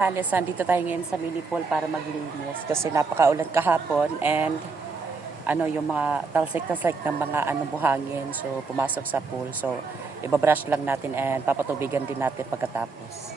Halos dito tayo ngayon sa mini pool para maglinis kasi napakaulan kahapon and yung mga talsik-talsik ng mga buhangin. So pumasok sa pool. So ibabrush lang natin and papatubigan din natin pagkatapos.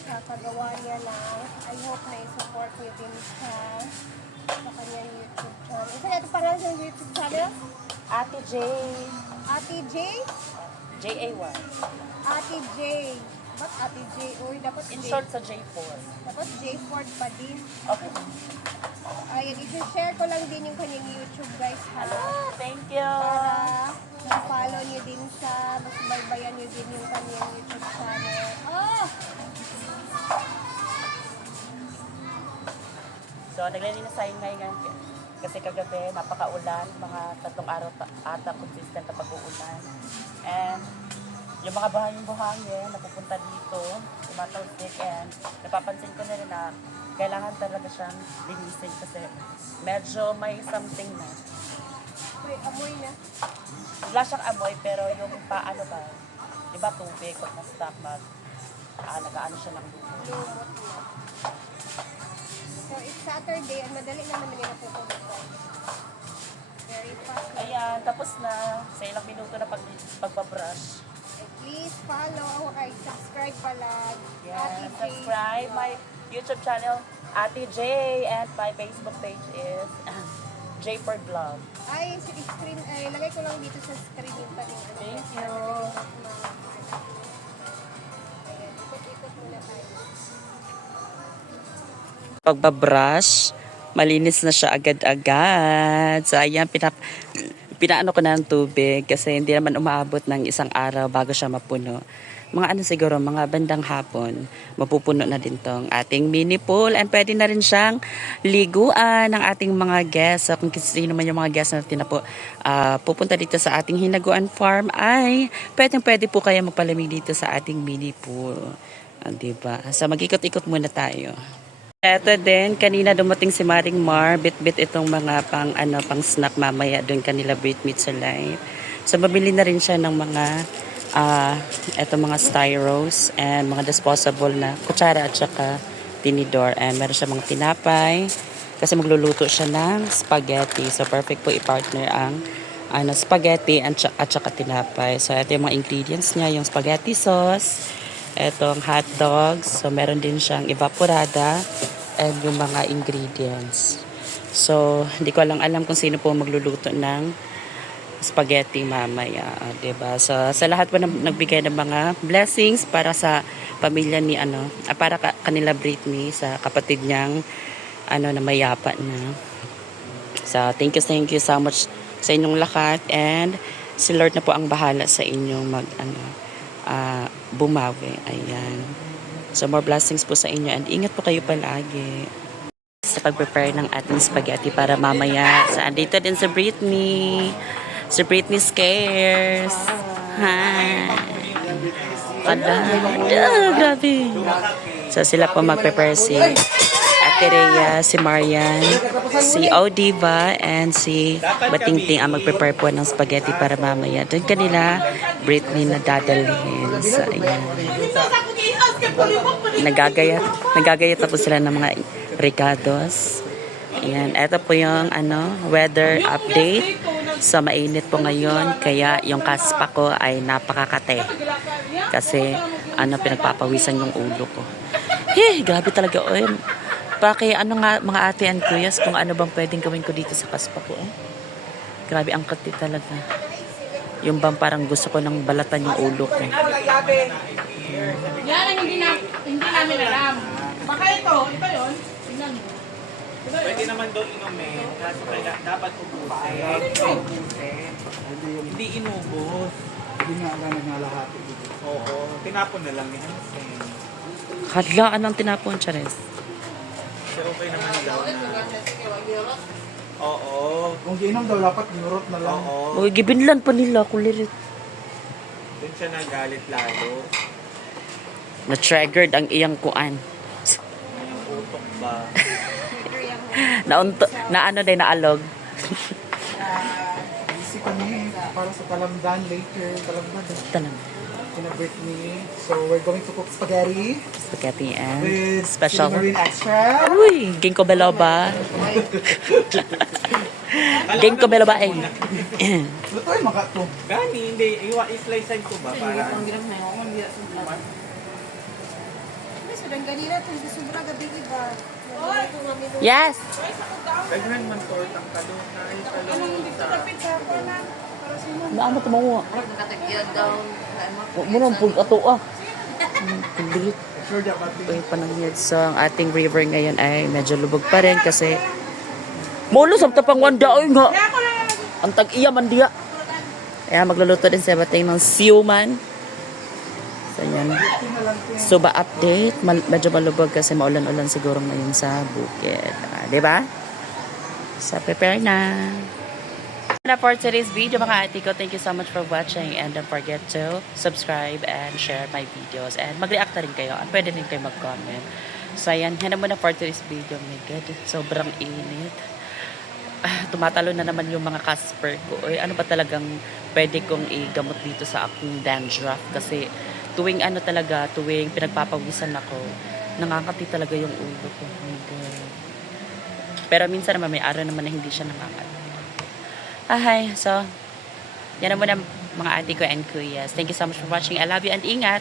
Kakagawa niya lang. I hope na i-support niyo din siya sa kanyang YouTube channel. Isa na ito pangalan ng iyong YouTube channel? Ate J. Ate J? J-A-Y. Ate J. Ba't Ate J? Uy, dapat In J. short sa J4. Dapat J Ford pa din. Okay. Ayan, i-share ko lang din yung kanyang YouTube, guys, ha? Thank you. Para ma-follow nyo din siya, mas baybayan nyo din yung kanyang YouTube channel. Oh! So, naglilinis tayo ngayon kasi kagabi, napakaulan, mga 3 araw ata consistent na pag-uulan. And yung mga buhangin napupunta dito, tumatalsik, and napapansin ko na rin na kailangan talaga siyang linisin kasi medyo may something na. May amoy na. Wala siyang amoy, pero yung paano ba, di ba tubig, pag na-stock, nag-ano siya ng lumot. Lumot na. So, it's Saturday, and madali naman nila pupunta. Very fast. Ayan, tapos na. Sa ilang minuto na pagpabrush. Please follow, okay, subscribe pala. Yes, Ate J. subscribe my YouTube channel, Ate J, and my Facebook page is J for Vlog. Ay, screen, ay, lagay ko lang dito sa screen yung kanyang ano. Thank you. Ayan, ikot-ikot muna tayo. Pagbabrush, malinis na siya agad-agad. So, ayan, pinaano ko na ng tubig kasi hindi naman umaabot ng isang araw bago siya mapuno. Mga ano siguro, mga bandang hapon, mapupuno na din tong ating mini pool, and pwede na rin siyang liguan ng ating mga guests. So, kung sino man yung mga guests natin na po pupunta dito sa ating Hinaguan Farm, ay pwede po kayo magpalamig dito sa ating mini pool. Diba? So, mag-ikot-ikot muna tayo. Eto din, kanina dumating si Maring Mar, bit-bit itong mga pang snack mamaya doon kanila Brit Meat sa Life. So, mabili na rin siya ng mga etong mga styros and mga disposable na kutsara at saka tinidor. And meron siya mga tinapay kasi magluluto siya ng spaghetti. So, perfect po i-partner ang spaghetti at saka tinapay. So, ito yung mga ingredients niya, yung spaghetti sauce, etong hot dogs. So, meron din siyang evaporada and yung mga ingredients. So, hindi ko lang alam kung sino po magluluto ng spaghetti mamaya. Diba? So, sa lahat po nagbigay ng mga blessings para sa pamilya ni para kanila Britney, sa kapatid niyang na mayapa na. So, thank you so much sa inyong lahat, and si Lord na po ang bahala sa inyong bumawi. Ayan. So, more blessings po sa inyo, and ingat po kayo palagi sa pag-prepare ng ating spaghetti para mamaya. So, andito din si Britney. Si Britney Scares. Hi. Grabe. So, sila po mag-prepare, si Ate Rhea, si Marian, si Odiva, and si Batingting ang mag-prepare po ng spaghetti para mamaya. Doon kanila, Britney na dadalhin. So, ayan. Nagagayat na po sila ng mga ricados. Ayan. Ito po yung weather update. So, mainit po ngayon, kaya yung kaspa ko ay napakakate. Kasi, pinagpapawisan yung ulo ko. Grabe talaga. Paki, mga ate and kuyas, kung ano bang pwedeng gawin ko dito sa kaspa ko. Grabe, ang kati talaga. Yung bang parang gusto ko nang balatan yung ulo ko. Yan ang hindi namin alam. Baka ito yun. Tingnan mo. Pwede naman daw inumin, kaso dapat ubusin. Hindi inubos. Hindi nga lang naglalahati. Oo, tinapon na lang ni Hansen. Hadlaan ang tinapon, Chares. So okay naman daw na. Oo. Kung giinom daw, dapat dinurot na lang. Oo. Uy, gibinlan pa nila, kulirit. Doon siya nagalit lalo. Na-triggered ang iyang kuan. Yung utok ba? Naalog. Busy kami para sa talamdan later. Talang. Kina Britney. So, we're going to cook spaghetti Spaghetti and with special. marine extra. Uy, ginkgo biloba. Ginkgo biloba eh. Luto ay maka to. Gani, hindi. I-slicean ko ba para? Sudang ganina to, sa sobra gabi iba. Yes. Daghan man tortang kadong na ay kalong sa. Naan mo tumawa? Muna ang pulk ato ah. Pagdilit. Uy, panangyad. So, ang ating river ngayon ay medyo lubog pa rin kasi mulo sa tapang wanda ay nga. Ang tag-iya man diya. Kaya magluluto din sa bating ng siuman. So, yan. Suba update. Medyo malubog kasi maulan-ulan siguro ngayon sa bukid. Diba? So, prepare na. For today's video mga ate ko, thank you so much for watching and don't forget to subscribe and share my videos and mag-react na rin kayo at pwede rin kayo mag-comment. So ayan, yan na muna for today's video. Oh my God, sobrang init. Tumatalo na naman yung mga Casper ko. Oy, ano ba talagang pwede kong igamot dito sa aking dandruff kasi tuwing pinagpapawisan ako, nakakati talaga yung ulo ko. Oh my God. Pero minsan naman may araw naman na hindi siya nakakati. Hi, so, yan na muna mga ate ko and kuyas. Thank you so much for watching. I love you and ingat!